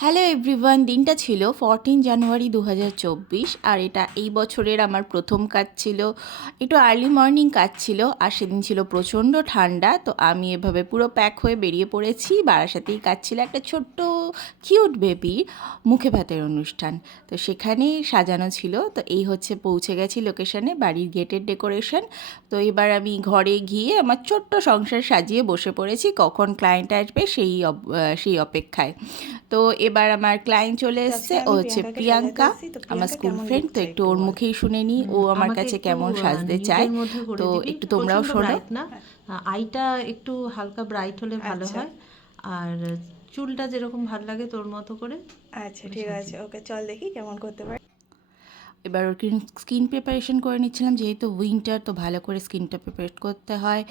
Hello everyone, দিনটা ছিল 14 জানুয়ারি 2024 আর এটা এই বছরের আমার প্রথম কাজ ছিল। একটু আর্লি মর্নিং কাজ ছিল আর সেদিন ছিল প্রচণ্ড ঠান্ডা। তো আমি এভাবে পুরো প্যাক হয়ে বেরিয়ে পড়েছি। বারাসাতেই কাজ ছিল একটা ছোট্ট কিউট বেবি মুখে ভাতের অনুষ্ঠান, তো সেখানেই সাজানো ছিল। তো এই হচ্ছে পৌঁছে গেছি লোকেশনে, বাড়ির গেটের ডেকোরেশন। তো এবার আমি ঘরে গিয়ে আমার ছোট্ট সংসার সাজিয়ে বসে পড়েছি, কখন ক্লায়েন্ট আসবে সেই অপেক্ষায়। তো এবার আমার ক্লায়েন্ট চলে তো এসছে, আজকে ও আমি হচ্ছে প্রিয়াঙ্কাকে প্রিয়াঙ্কা, সাজাতে এসেছি। তো আমার প্রিয়াঙ্কা স্কুল কেমন ফ্রেন্ড। লুক তো চাই একটু একটু ওর বল। মুখেই শুনে নিই ও আমার আমাকে কাছে একটু কেমন সাজতে চায়। নিউডের মধ্যে করে তো দিবি, একটু তোমরাও প্রচন্ড শোনো। ব্রাইট না, আইটা একটু হালকা ব্রাইট হলে ভালো আচ্ছা হয়। আর চুলটা যেরকম ভালো লাগে তোর মতো করে আচ্ছা, ঠিক আছে, ওকে চল দেখি কেমন করতে পারি। এবার ওর স্কিন প্রিপারেশন করে নিচ্ছিলাম, যেহেতু উইন্টার তো ভালো করে স্কিনটা প্রিপারেট করতে হয়।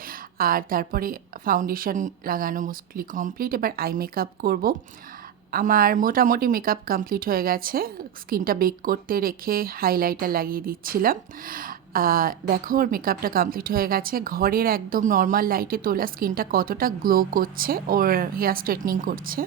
আর তারপরে ফাউন্ডেশন লাগানো মোস্টলি কমপ্লিট, এবার আই মেকআপ করব। আমার মোটামুটি মেকআপ কমপ্লিট হয়ে গেছে, স্কিনটা বেক করতে রেখে হাইলাইটার লাগিয়ে দিচ্ছিলাম। দেখো ওর মেকআপটা কমপ্লিট হয়ে গেছে, ঘরের একদম নর্মাল লাইটে তোলা স্কিনটা কতটা গ্লো করছে। ওর হেয়ার স্ট্রেটনিং করছে,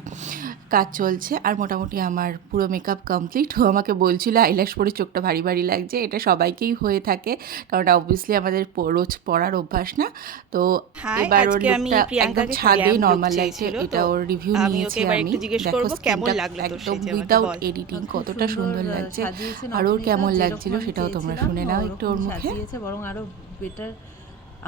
কাজ চলছে। আর মোটামুটি আমার পুরো মেকআপ কমপ্লিট। ও আমাকে বলছিল আইল্যাশ পরে চোখটা ভারী ভারী লাগছে, এটা সবাইকেই হয়ে থাকে, কারণ অবভিয়াসলি আমাদের রোজ পরার অভ্যাস না। তো হাই, এবার ওর আজকে আমি লুকটা একদম প্রিয়াঙ্কাকে ছাদে গ্ল্যাম লুক নর্মাল লাগছে, চেয়েছিল। এটা তো ওর রিভিউ আমি ওকে নিয়েছি এবার আমি। একটু জিজ্ঞেস দেখো করব কেমন স্কিনটা লাগলো তোর একদম সেজে, আমাকে উইদাউট বল। এডিটিং খুব কতটা সুন্দর লাগছে। সাজিয়েছেন আর ওর অপরিতা, কেমন যেরকম লাগছিল আমি সেটাও তোমরা চেয়েছিলাম শুনে নাও একটু ওর ওরকমই মুখে। সাজিয়েছে, বরং আরো বেটার,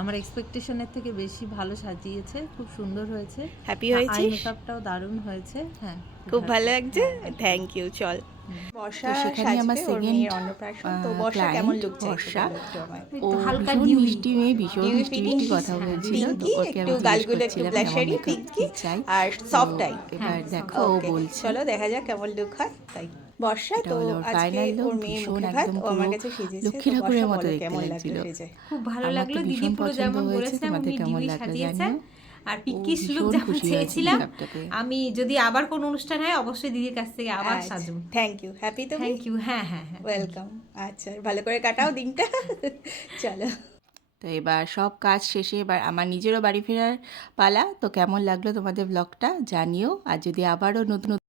আমার এক্সপেকটেশনের থেকে বেশি ভালো সাজিয়েছে, খুব সুন্দর হয়েছে। হ্যাপি আই হয়েছিস? মেকআপটাও দারুণ হয়েছে। হ্যাঁ, খুব ভালো লাগছে, হ্যাঁ। Thank you. চল, তো বর্ষা সেখানে আমার সাজবে, ওর সেকেন্ড মেয়ের অন্নপ্রাশন। তো বর্ষা কেমন ক্লায়েন্ট লুক চাই একটু বর্ষা, বলো একটু আমায়। ওই ও তো হালকা ভীষণ ডিউই, মিষ্টি মেয়ে, ভীষণ ডিউই মিষ্টি ফিটিং, মিষ্টি কথা বলছিল। তো পিঙ্কি, ওকে একটু আমি জিজ্ঞেস গালগুলো একটু করছিলাম কেমন ব্লাশারি মেকআপ পিঙ্কি, কী চাই। আর তো সফট আই। এবার দেখো ও ওকে, বলছে। চলো দেখা যাক কেমন লুক হয়। তাই বর্ষা এটা তো হলো ওর আজকে ফাইনাল লুক, ওর মেয়ের ভীষণ মুখে ভাত একদম ও আমার পুরো কাছে সেজেছে। লক্ষ্মী তো ঠাকুরের বর্ষা মতো বলো দেখতে কেমন লাগছিল। লাগলো সেজে। খুব ভালো আমার তো লাগলো। দিদি ভীষণ পুরো পছন্দ যেমন হয়েছে, বলেছিলাম তোমাদের উনি কেমন ডিউই লাগলো সাজিয়েছেন। জানিও। আর ও পিকিস লুক ভীষণ যেমন খুশি হয়েছে চেয়েছিলাম, মেকআপটা পেয়ে। আমি যদি আবার কোনো অনুষ্ঠান হয় অবশ্যই দিদির কাছ থেকে আবার আচ্ছা, সাজবো। Thank you. হ্যাপি তুমি? Thank you. হ্যাঁ হ্যাঁ হ্যাঁ, ওয়েলকাম। আচ্ছা, ভালো করে কাটাও দিনটা। চলো। তো এবার সব কাজ শেষে এবার আমার নিজেরও বাড়ি ফেরার পালা। তো কেমন লাগলো তোমাদের ব্লগটা জানিও, আর যদি আবারও নতুন